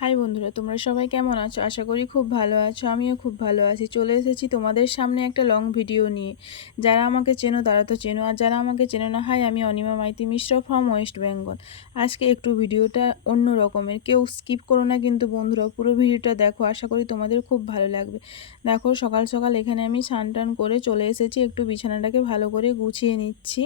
High বন্ধুরা, তোমরা সবাই কেমন আছো? আশা করি খুব ভালো আছো। আমিও খুব ভালো আছি। চলে এসেছি তোমাদের সামনে একটা লং ভিডিও নিয়ে। যারা আমাকে চেনো তারা তো চেনো, আর যারা আমাকে চেনো না, হাই, আমি অনিমা মাইতি মিশ্র ফ্রম ওয়েস্ট বেঙ্গল। আজকে একটু ভিডিওটা অন্য রকমের, কেউ স্কিপ করো না কিন্তু বন্ধুরা, পুরো ভিডিওটা দেখো। আশা করি তোমাদের খুব ভালো লাগবে। দেখো, সকাল সকাল এখানে আমি স্নান টান করে চলে এসেছি, একটু বিছানাটাকে ভালো করে গুছিয়ে নিচ্ছি।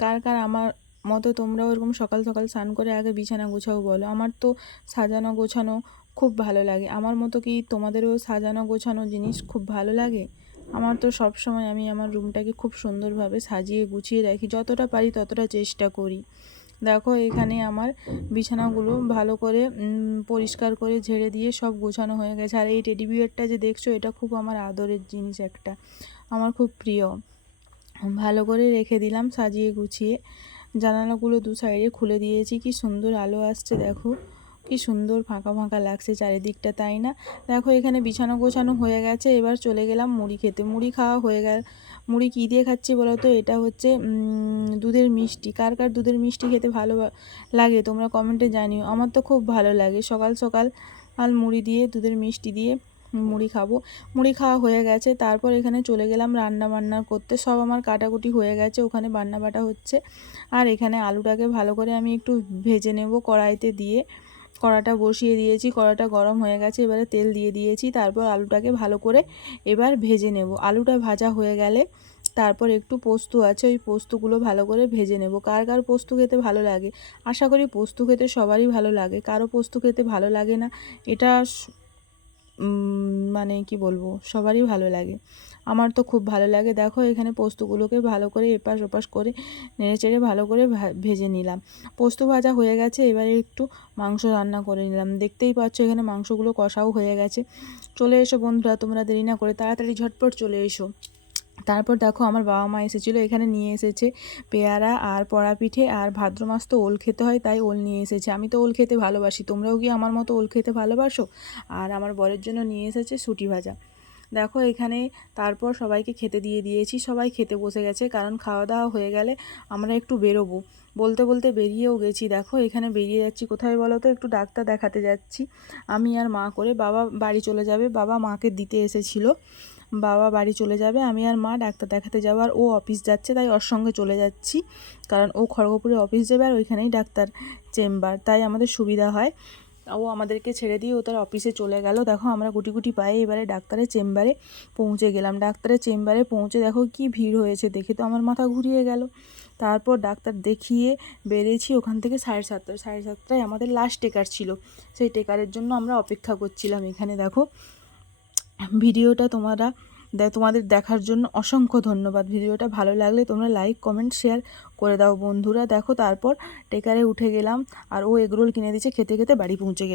কার কার আমার মতো তোমরাও এরকম সকাল সকাল স্নান করে আগে বিছানা গোছাও বলো? আমার তো সাজানো গোছানো খুব ভালো লাগে। আমার মতো কি তোমাদেরও সাজানো গোছানো জিনিস খুব ভালো লাগে? আমার তো সব সময় আমি আমার রুমটাকে খুব সুন্দরভাবে সাজিয়ে গুছিয়ে রাখি, যতটা পারি ততটা চেষ্টা করি। দেখো, এখানে আমার বিছানাগুলো ভালো করে পরিষ্কার করে ঝেড়ে দিয়ে সব গোছানো হয়ে গেছে। আর এই টেডি বিয়ারটা যে দেখছো, এটা খুব আমার আদরের জিনিস, একটা আমার খুব প্রিয়। ভালো করে রেখে দিলাম সাজিয়ে গুছিয়ে। জানালাগুলো দু সাইডে খুলে দিয়েছি, কি সুন্দর আলো আসছে দেখো, কি সুন্দর ফাঁকা ফাঁকা লাগছে চারিদিকটা, তাই না? দেখো, এখানে বিছানা গোছানো হয়ে গেছে। এবার চলে গেলাম মুড়ি খেতে। মুড়ি খাওয়া হয়ে গেল। মুড়ি কী দিয়ে খাচ্ছি বলো তো? এটা হচ্ছে দুধের মিষ্টি। কার কার দুধের মিষ্টি খেতে ভালো লাগে তোমরা কমেন্টে জানিও। আমার তো খুব ভালো লাগে সকাল সকাল মুড়ি দিয়ে, দুধের মিষ্টি দিয়ে মুড়ি খাবো। মুড়ি খাওয়া হয়ে গেছে, তারপর এখানে চলে গেলাম রান্না বান্না করতে। সব আমার কাটাকুটি হয়ে গেছে, ওখানে বান্না বাটা হচ্ছে। আর এখানে আলুটাকে ভালো করে আমি একটু ভেজে নেব কড়াইতে দিয়ে। কড়াটা বসিয়ে দিয়েছি, কড়াটা গরম হয়ে গেছে, এবারে তেল দিয়ে দিয়েছি। তারপর আলুটাকে ভালো করে এবার ভেজে নেব। আলুটা ভাজা হয়ে গেলে তারপর একটু পোস্ত আছে, ওই পোস্তগুলো ভালো করে ভেজে নেব। কার কার পোস্ত খেতে ভালো লাগে? আশা করি পোস্ত খেতে সবারই ভালো লাগে। কারো পোস্ত খেতে ভালো লাগে না, এটা মানে কি বলবো, সবারই ভালো লাগে। আমার তো খুব ভালো লাগে। দেখো, এখানে পোস্তগুলোকে ভালো করে এপাশ ওপাশ করে নেড়ে চেড়ে ভালো করে ভেজে নিলাম। পোস্ত ভাজা হয়ে গেছে, এবারে একটু মাংস রান্না করে নিলাম। দেখতেই পাচ্ছ এখানে মাংসগুলো কষাও হয়ে গেছে। চলে এসো বন্ধুরা, তোমরা দেরি না করে তাড়াতাড়ি ঝটপট চলে এসো। তারপর দেখো, আমার বাবা মা এসেছিলো, এখানে নিয়ে এসেছে পেয়ারা আর পড়া পিঠে, আর ভাদ্র মাস তো ওল খেতে হয়, তাই ওল নিয়ে এসেছে। আমি তো ওল খেতে ভালোবাসি, তোমরাও কি আমার মতো ওল খেতে ভালোবাসো? আর আমার বরের জন্য নিয়ে এসেছে শুঁটি ভাজা। দেখো, এখানে তারপর সবাইকে খেতে দিয়ে দিয়েছি। সবাই খেতে বসে গেছে, কারণ খাওয়া দাওয়া হয়ে গেলে আমরা একটু বেরোবো। বলতে বলতে বেরিয়েও গেছি। দেখো, এখানে বেরিয়ে যাচ্ছি কোথায় বলো তো? একটু ডাক্তার দেখাতে যাচ্ছি আমি আর মা করে। বাবা বাড়ি চলে যাবে, বাবা মাকে দিতে এসেছিলো। বাবা বাড়ি চলে যাবে, আমি আর মা ডাক্তার দেখাতে যাবো। আর ও অফিস যাচ্ছে, তাই ওর সঙ্গে চলে যাচ্ছি, কারণ ও খড়গপুরে অফিস যাবে আর ওইখানেই ডাক্তার চেম্বার, তাই আমাদের সুবিধা হয়। ও আমাদেরকে ছেড়ে দিয়ে ও তার অফিসে চলে গেল। দেখো, আমরা গুটি গুটি পায়ে এবারে ডাক্তারের চেম্বারে পৌঁছে গেলাম। ডাক্তারের চেম্বারে পৌঁছে দেখো কি ভিড় হয়েছে, দেখে তো আমার মাথা ঘুরিয়ে গেল। তারপর ডাক্তার দেখিয়ে বেরিয়েছি ওখান থেকে 7:30। 7:30টায় আমাদের লাস্ট টেকার ছিল, সেই টেকারের জন্য আমরা অপেক্ষা করছিলাম। এখানে দেখো, ভিডিওটা তোমাদের দেখার জন্য অসংখ্য ধন্যবাদ। ভিডিওটা ভালো লাগলে তোমরা লাইক কমেন্ট শেয়ার করে দাও বন্ধুরা। দেখো, তারপর টেকারে উঠে গেলাম, আর ও এগরোল কিনে দিয়েছে, খেতে খেতে বাড়ি পৌঁছে গেলাম।